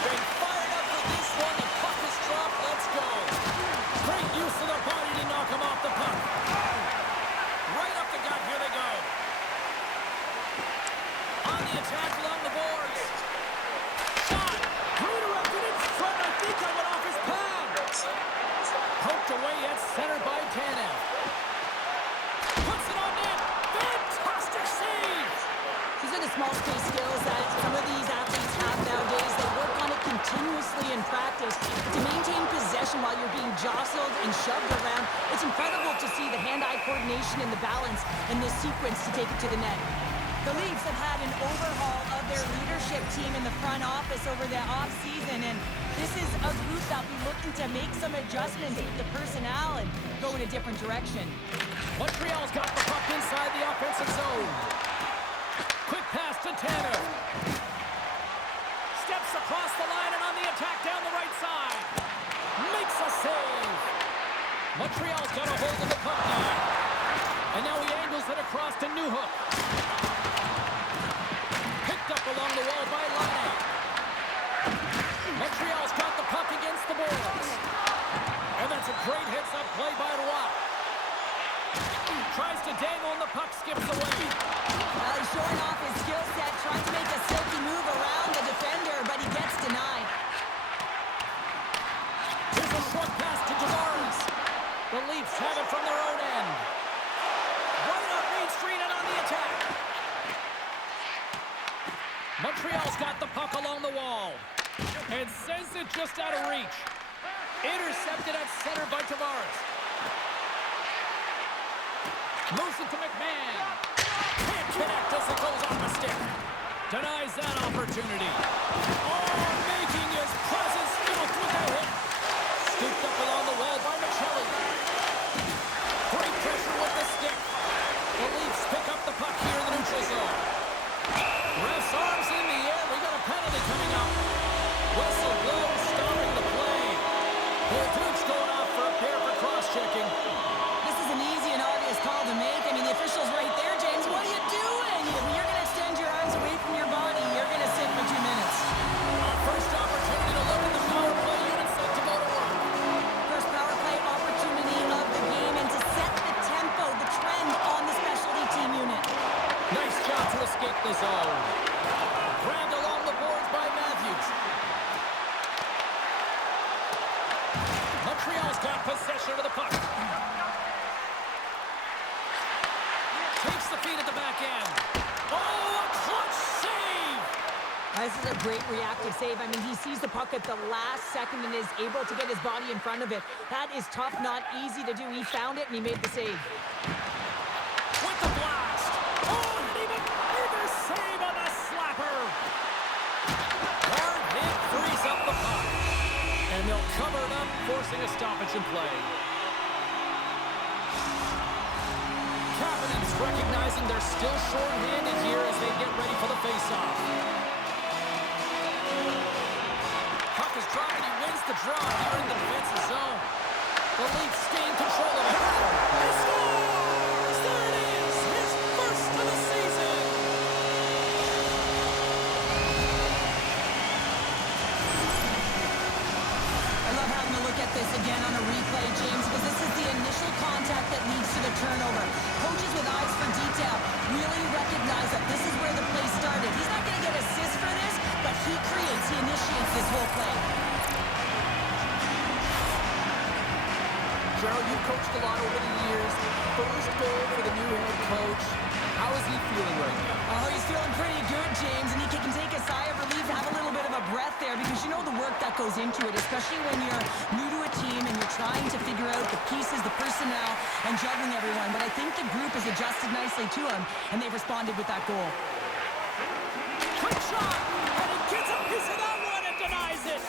Been fired up for this one. The puck is dropped. Let's go. Great use of their body to knock him off the puck. Right up the gut. Here they go. On the attack along the boards. Shot. Redirected in front. I think that went off his pad. Poked away at center by Tanev. Puts it on net. Fantastic save. These are the small space skills that some of these athletes have nowadays. They work on it continuously in practice to maintain possession while you're being jostled and shoved around. It's incredible to see the hand-eye coordination and the balance in this sequence to take it to the net. The Leafs have had an overhaul of their leadership team in the front office over the offseason, and this is a group that will be looking to make some adjustments with the personnel and go in a different direction. Montreal's got the puck inside the offensive zone. Quick pass to Tanner. Steps across the line and on the attack down the right side. Makes a save. Montreal's got a hold of the puck now. And now he angles it across to Newhook. Picked up along the wall by Laine. Montreal's got the puck against the boards. And that's a great hits-up play by Roy. Tries to dangle and the puck skips away. Well, he's showing off his skill set, trying to make a silky move around the defender, but he gets denied. Here's a short pass to Tavares. The Leafs have it from their own end. Right up Main Street and on the attack. Montreal's got the puck along the wall. And sends it just out of reach. Intercepted at center by Tavares. Moves it to McMahon. Can't connect as it goes off the stick. Denies that opportunity. Oh, making his presence felt with a hit. Scooped up along the wall by Michelli. Great pressure with the stick. The Leafs pick up the puck here in the neutral zone. Ref's arms in the air. We got a penalty coming up. Whistle blows, stopping the play. Duke's going off for a pair for cross-checking. This is an easy and obvious call to make. I mean, the official's right there, James. What are you doing? If you're going to extend your arms away from your body, you're going to sit for 2 minutes. Our first opportunity to look at the power play unit set to go to work. First power play opportunity of the game and to set the tempo, the trend on the specialty team unit. Nice job to escape the zone. Grabbed along the boards by Matthews. Montreal's got possession of the puck. Takes the feed at the back end. Oh, a clutch save! This is a great reactive save. I mean, he sees the puck at the last second and is able to get his body in front of it. That is tough, not easy to do. He found it and he made the save. With the blast. Oh, and even bigger save on the slapper. Hard hit frees up the puck. And they'll cover it up, forcing a stoppage in play. Kapanen's recognizing they're still short-handed here as they get ready for the face-off. Puck is dropped and he wins the draw here in the defensive zone. The Leafs stay in control of it. He scores! There it is! His first of the season! I love having a look at this again on a replay, James, because this is the initial contact that leads to the turnover. Coaches with eyes for detail really recognize that this is where the play started. He's not going to get assists for this, but he initiates this whole play. Gerald, you've coached a lot over the years. First goal for the new head coach. How is he feeling right now? Oh, he's feeling pretty good, James, and he can take a sigh of relief, have a little bit of a breath there, because you know the work that goes into it, especially when you're new to a team and you're trying to figure out the pieces, the personnel, and juggling everyone. But I think the group has adjusted nicely to him, and they've responded with that goal. Quick shot, and he gets a piece of that one and denies it.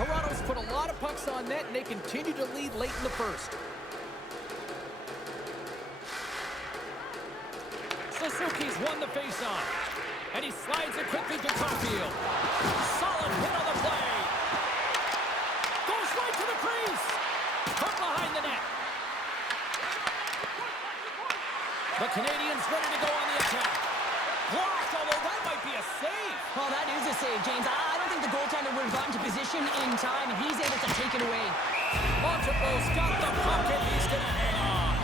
Toronto's put a lot of pucks on net, and they continue to lead late in the first. Suzuki's won the faceoff, and he slides it quickly to Caulfield. Solid hit on the play. Goes right to the crease. From behind the net. The Canadians ready to go on the attack. blocked, although that might be a save. Well, that is a save, James. I don't think the goaltender would have gotten to position in time, and he's able to take it away. Montreal's got the puck, and he's going to hang on.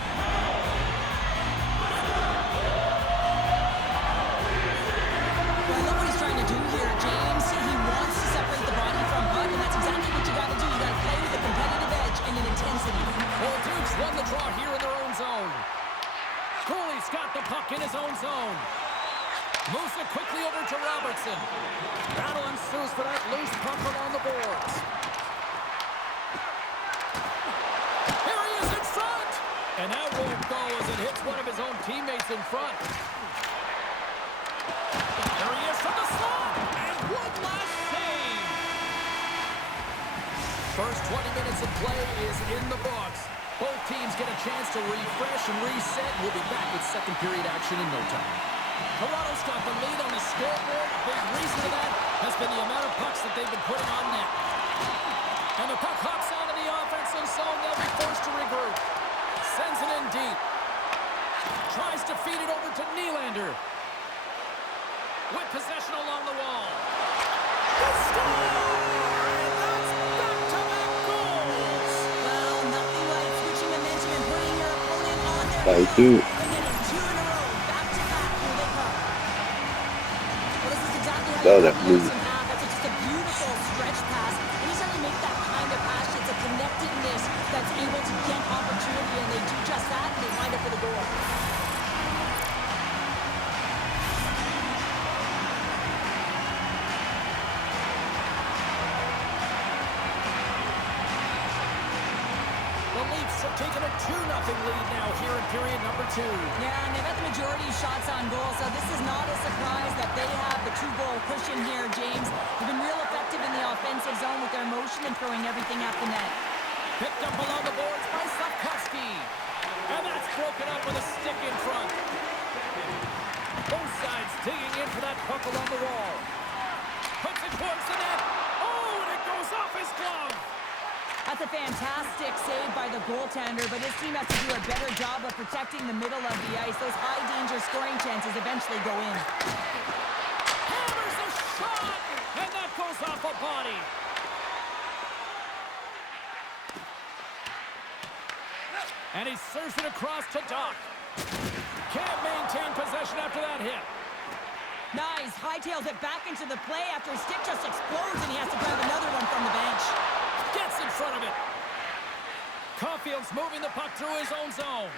Well, I love what he's trying to do here, James. He wants to separate the body from puck, and that's exactly what you got to do. You got to play with a competitive edge and an intensity. Well, Duke's won the draw here in their own zone. Goalie's got the puck in his own zone. Moves it quickly over to Robertson. Battle ensues for that loose puck along the boards. Here he is in front! And that won't go as it hits one of his own teammates in front. There he is from the slot! And one last save! First 20 minutes of play is in the books. Both teams get a chance to refresh and reset. We'll be back with second period action in no time. Toronto's got the lead on the scoreboard. A big reason for that has been the amount of pucks that they've been putting on net. And the puck hops out of the offensive zone. They'll be forced to regroup. Sends it in deep. Tries to feed it over to Nylander. With possession along the wall. The score! And that's back-to-back goals! Well, nothing like switching momentum and putting your opponent on their I heels. do. And getting two in a row, back-to-back, here they come. Well, this is exactly how Oh, you that play move. the ice in half. That's just a beautiful stretch pass. Anytime you make that kind of pass, it's a connectedness that's able to get opportunity, and they do just that, and they wind up with a goal. The Leafs have taken a 2-0 lead now here in period number 2. Yeah, and they've got the majority of shots on goal, so this is not a surprise that they have the 2-goal cushion here, James. They've been real effective in the offensive zone with their motion and throwing everything at the net. Picked up along the boards by Slavkovsky. And that's broken up with a stick in front. Both sides digging in for that puck along the wall. Puts it towards the net. Oh, and it goes off his glove. That's a fantastic save by the goaltender, but his team has to do a better job of protecting the middle of the ice. Those high-danger scoring chances eventually go in. Hammers a shot, and that goes off a body. And he serves it across to Doc. Can't maintain possession after that hit. Nice. Hightails it back into the play after his stick just explodes, and he has to grab another one from the bench. Gets in front of it. Caulfield's moving the puck through his own zone.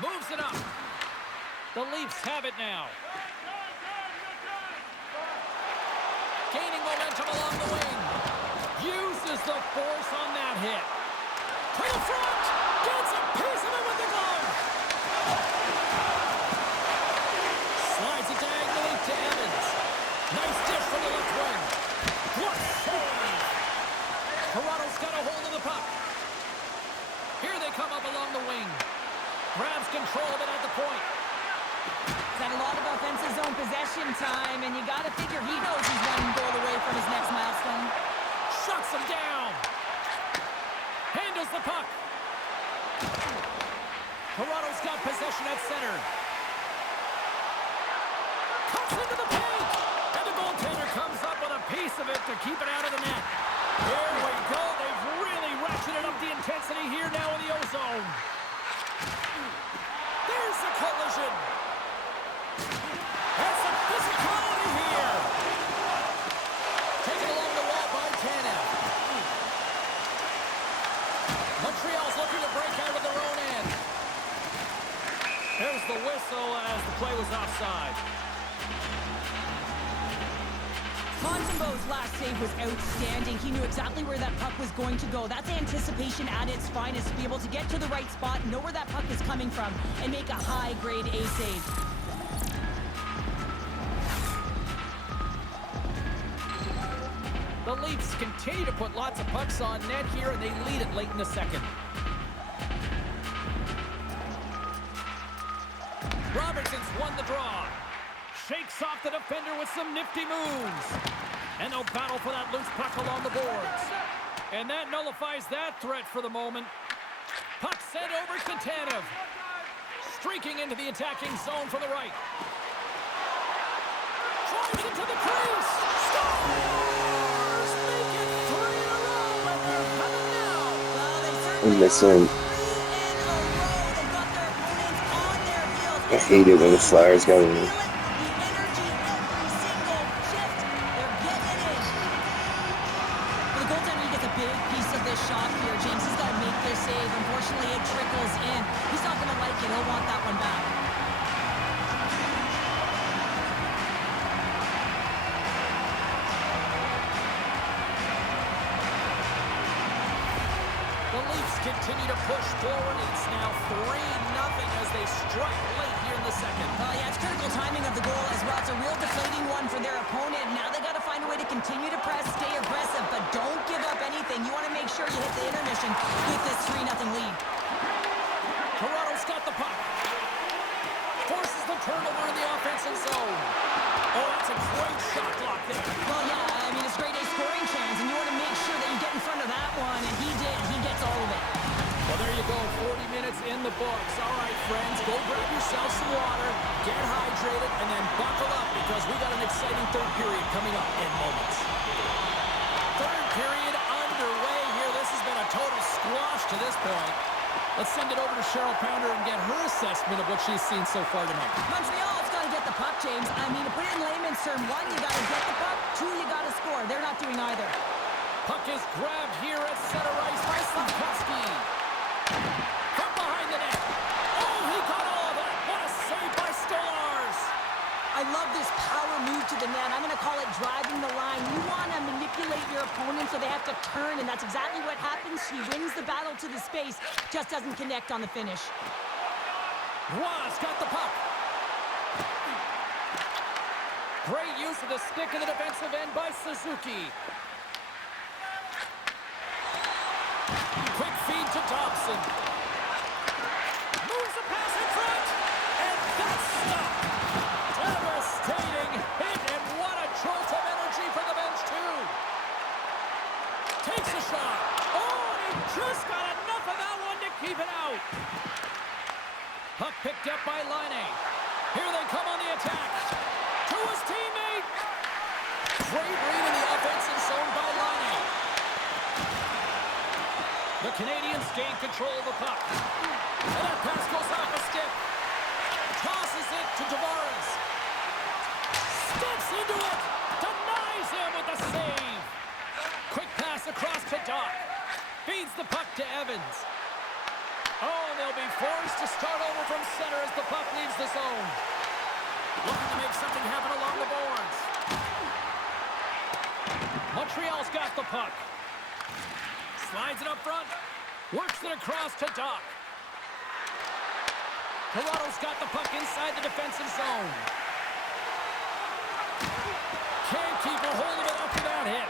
Moves it up. The Leafs have it now. Gaining momentum along the wing. Uses the force on that hit. To the front. Gets a piece of it with the glove. Slides it diagonally to Evans. Nice dish from the left wing. What a save. Toronto's got a hold of the puck. Here they come up along the wing. Grabs control of it at the point. He's had a lot of offensive zone possession time, and you got to figure he knows he's one goal away from his next milestone. Shuts him down. Handles the puck. Toronto's got possession at center. Cuts into the paint. And the goaltender comes up with a piece of it to keep it out of the net. Here we go. They've really ratcheted up the intensity here now in the ozone. There's the collision. And some physicality here. Taken along the wall by Tanev. Montreal's looking to break out of their own end. There's the whistle as the play was offside. Montembeau's last save was outstanding. He knew exactly where that puck was going to go. That's anticipation at its finest, to be able to get to the right spot, know where that puck is coming from, and make a high-grade A save. The Leafs continue to put lots of pucks on net here, and they lead it late in the second. Robertson's won the draw. Shakes off the defender with some nifty moves. And they'll battle for that loose puck along the boards. And that nullifies that threat for the moment. Puck sent over to Tanev. Streaking into the attacking zone from the right. Drives it to the crease. Scores! Make it 3 in a row, and they're headed now. Well, they I'm certainly are. missing. 3 in a row. They've got their opponents on their heels. I It's hate it when the amazing. You Flyers can got feel me. it. The energy every single shift. They're getting it in. Well, the goaltender, he gets a big piece of this shot here, James. He's got to make this save. Unfortunately, it trickles in. He's not going to like it. He'll want that one back. The Leafs continue to push forward. It's now 3-0 as they strike late here in the second. Oh, yeah, it's critical timing of the goal as well. It's a real deflating one for their opponent. Now they got to find a way to continue to press, stay aggressive, but don't give up anything. You want to make sure you hit the intermission with this 3-0 lead. Toronto's got the puck. Forces the turnover in the offensive zone. Oh, that's a great shot block there. Well, yeah, I mean, it's grade A scoring chance, and you want to make sure that you get in front of that one, and he did. He gets all of it. Well, there you go. 40 minutes in the books. All right, friends, go grab yourself some water, get hydrated, and then buckle up because we got an exciting third period coming up in moments. Third period underway here. This has been a total squash to this point. Let's send it over to Cheryl Pounder and get her assessment of what she's seen so far tonight. Montreal's got to get the puck, James. I mean, to put it in layman's term, 1, you got to get the puck. 2, you got to score. They're not doing either. Puck is grabbed here at center ice by Slavkovsky. From behind the net. Oh, he got all of that. What a save by Stolars. I love this power move to the net. I'm going to call it driving the line. You want to manipulate your opponent so they have to turn, and that's exactly what happens. He wins the battle to the space, just doesn't connect on the finish. Ross got the puck. Great use of the stick in the defensive end by Suzuki. Quick feed to Dobson. Moves the pass in front. And that's stopped. Devastating hit, and what a jolt of energy for the bench, too. Takes a shot. Oh, and he just got enough of that one to keep it out. Puck picked up by Laine. Here they come on the attack. To his teammate. Great read in the offensive zone by Laine. The Canadians gain control of the puck. And that pass goes off a stick. Tosses it to Tavares. Steps into it. Denies him with the save. Quick pass across to Doc. Feeds the puck to Evans. Oh, they'll be forced to start over from center as the puck leaves the zone. Looking to make something happen along the boards. Montreal's got the puck. Slides it up front. Works it across to Doc. Toronto's got the puck inside the defensive zone. Can't keep a hold of it after that hit.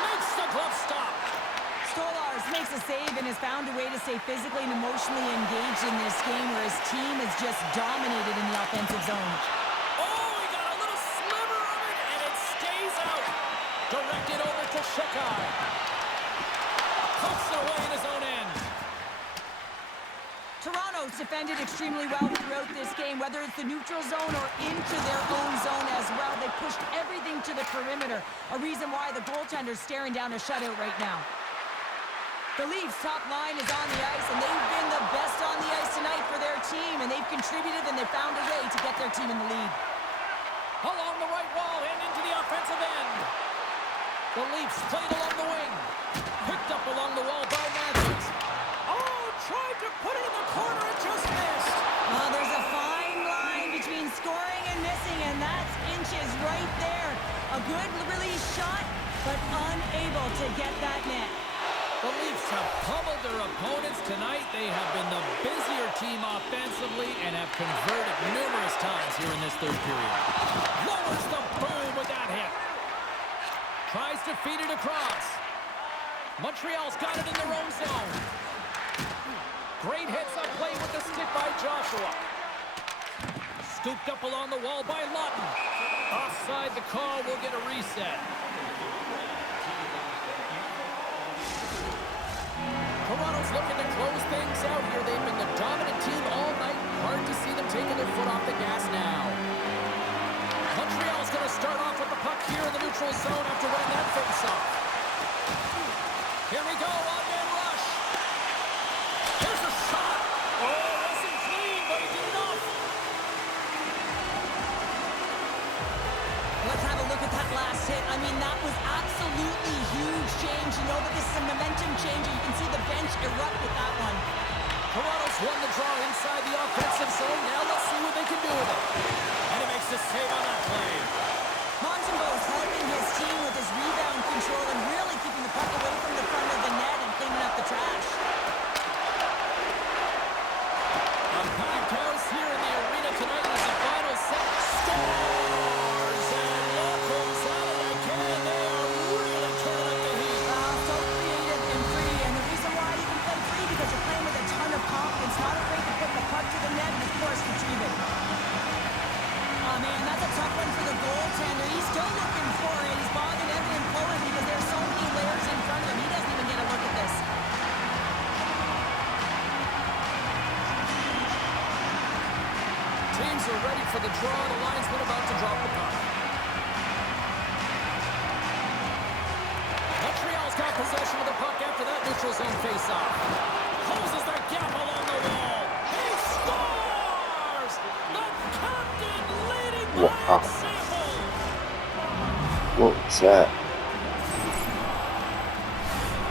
Makes the glove stop. Stolars makes a save and has found a way to stay physically and emotionally engaged in this game where his team has just dominated in the offensive zone. Oh, he got a little sliver of it, and it stays out. Directed over to Shekai. Pokes it away in his own end. Toronto's defended extremely well throughout this game, whether it's the neutral zone or into their own zone as well. They pushed everything to the perimeter, a reason why the goaltender's staring down a shutout right now. The Leafs' top line is on the ice, and they've been the best on the ice tonight for their team, and they've contributed and they've found a way to get their team in the lead. Along the right wall and into the offensive end. The Leafs played along the wing. Picked up along the wall by Matthews. Oh, tried to put it in the corner and just missed. There's a fine line between scoring and missing, and that's inches right there. A good release shot, but unable to get that net. The Leafs have pummeled their opponents tonight. They have been the busier team offensively and have converted numerous times here in this third period. Lowers the boom with that hit. Tries to feed it across. Montreal's got it in their own zone. Great hits up play with the stick by Joshua. Scooped up along the wall by Lawton. Offside the call, will get a reset. Toronto's looking to close things out here. They've been the dominant team all night. Hard to see them taking their foot off the gas now. Montreal's going to start off neutral zone after winning that face-off. Here we go, on-man rush. Here's a shot. Oh, wasn't clean, but he did enough. Let's have a look at that last hit. I mean, that was absolutely huge change. You know that this is a momentum change, and you can see the bench erupt with that one. Toronto's won the draw inside the offensive zone. Now let's see what they can do with it. And he makes the save on that play. Montembeau's helping his team with his rebound control and really keeping the puck away from the front of the net and cleaning up the trash. A packed house here in the arena tonight as the final set scores. And look who's at it again. They are really turning up the heat. So creative and free, and the reason why you can play free because you're playing with a ton of confidence, not afraid to put the puck to the net and of course retrieve it. Oh man, that's a tough one for the goaltender. He's still looking for it. He's bogging everything forward because there's so many layers in front of him. He doesn't even get a look at this. Teams are ready for the draw. The linesman about to drop the puck. Montreal's got possession of the puck after that neutral zone face-off. Closes the gap along the wall. He scores! The captain leading by example. What was that?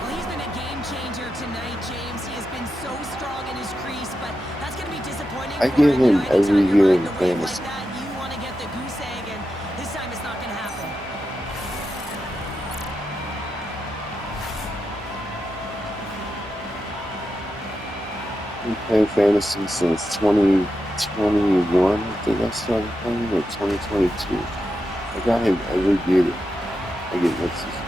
Well, he's been a game changer tonight, James. He has been so strong in his crease, but that's going to be disappointing I for give him. him every Anytime year you're in riding a wave like fantasy. that, you want to get the goose egg, and this time it's not going to happen. Been playing fantasy since 2021. I think I started playing, or 2022. I got him every year. I get next season.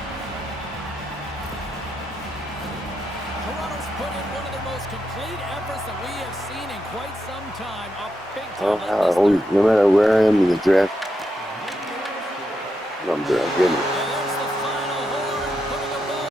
Toronto's put in one of the most complete efforts that we have seen in quite some time. A big I don't time know how, no matter where I am in the draft number, I get him.